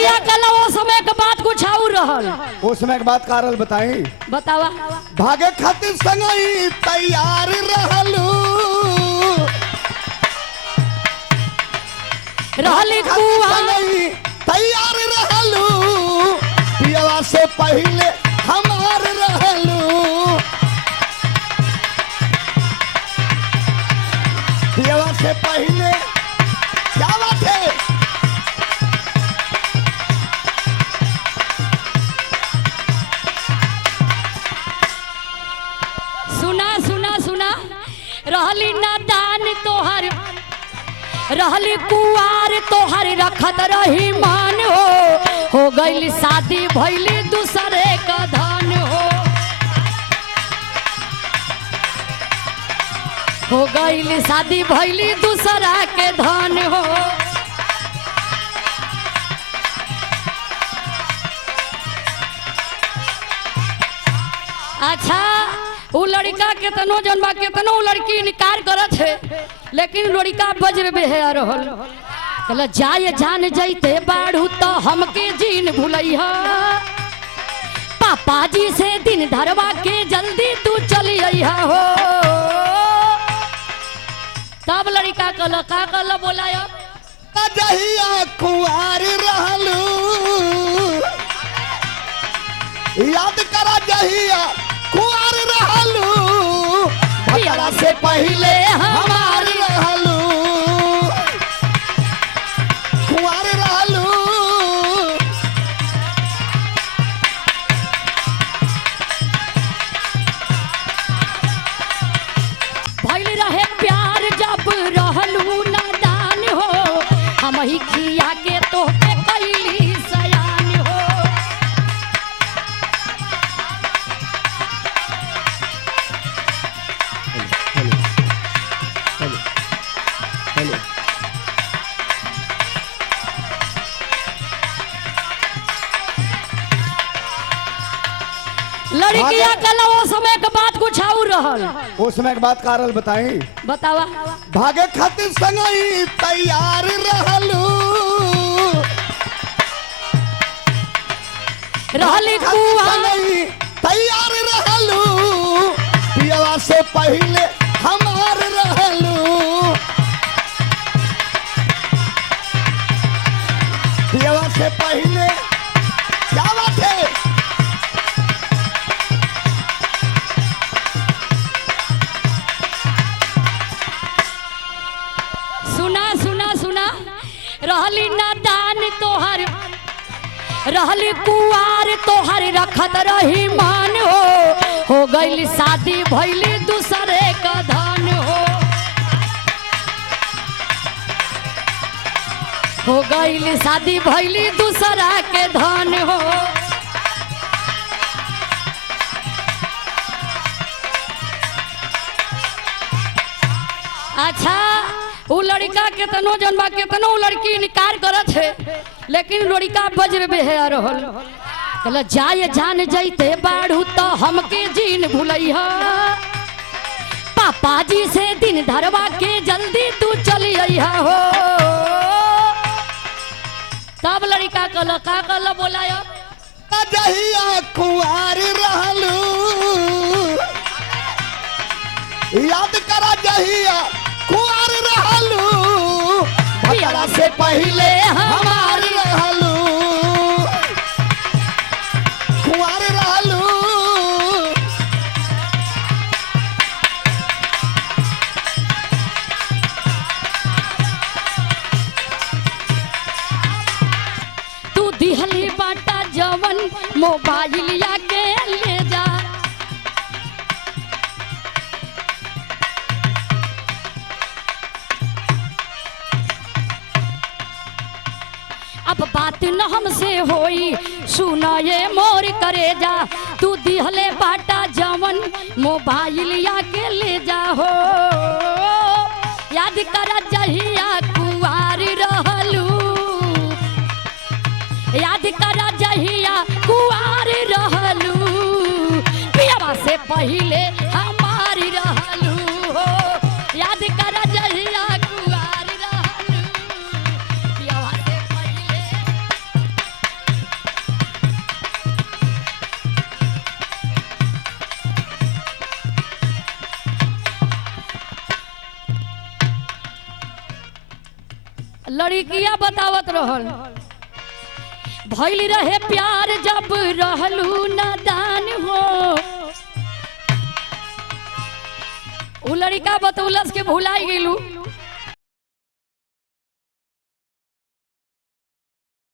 लड़किया कल वो समय के बात कुछ और रहल। वो समय के बात कारल बताई। बतावा। भागे खातिर संगई तैयार रहलू, रहली संगई तैयार रहलू, पियवा से पहले हमार रहलू, पियवा से पहले। क्या बात है? रहली नादान तोहर, रहली कुआर तोहर रखत रही मान हो गई शादी भइली दूसरे का धन हो गई शादी भइली दूसरा के धन हो। अच्छा वो लड़का केतनो जन्मा केतनो लड़की इनकार करत है, लेकिन लड़का वज्र बेहया रहल। कहला जाए जान जैते बाढ़ू तो हमके जीन भुलैहा, पापा जी से दिन धरवा के जल्दी तू चली अइहा हो। तब लड़का कहला का कहला बोलाया जहिया कुंवार रहलू, याद करा जहिया कुंवार रहलू, भैया से पहले हमार रहलू, कुंवार रहलू। भइल रहे प्यार जब रहलू नादान हो, हम ही खिया के तो पे कैली सयान हो। लड़किया कल वो समय के बात कुछ और रहल। वो समय के बात कारल बताई। बतावा। भागे खातिर संगई तैयार रहलू, रहली संगई तैयार रहलू, पियवा से पहले हमार रहलू, पियवा से पहले। क्या बात है? रहली नादान तोहर, रहली कुआर तोहर रखत रही मान हो गई शादी भइली दूसरे का धन हो गई शादी भइली दूसरा के धन हो। अच्छा वो लड़का केतनो जन्मा केतनो लड़की इनकार करत है, लेकिन लड़का वज्र बेहया रहल। कहला जाए जान जैते बाढ़ू तो हमके जीन भुलैहा, पापा जी से दिन धरवा के जल्दी तू चली अइहा हो। तब लड़का कहला का कहला बोलाया जहिया कुंवार रहलू, याद करा जहिया कुंवार रहलू, भैया से पहले हमार रहलू, कुंवार रहलू। तू दिहली बाटा जवन मोबाइल या के ले जा, अब बात न हमसे होई सुना ये मोर करेजा, तू दिहले बाटा जवन मोबाइल या के ले जा हो। याद कर जहिया कुंवार रहलू, याद कर जहिया कुंवार रहलू, पियवा से पहले हमारी रहलू हो। याद कर जहिया कुंवार रहलू, पियवा से पहले। लड़किया बतावत रहल भइल रहे प्यार जब रहलू नादान हो। उ लड़का बतौलस के भुलाई गेलू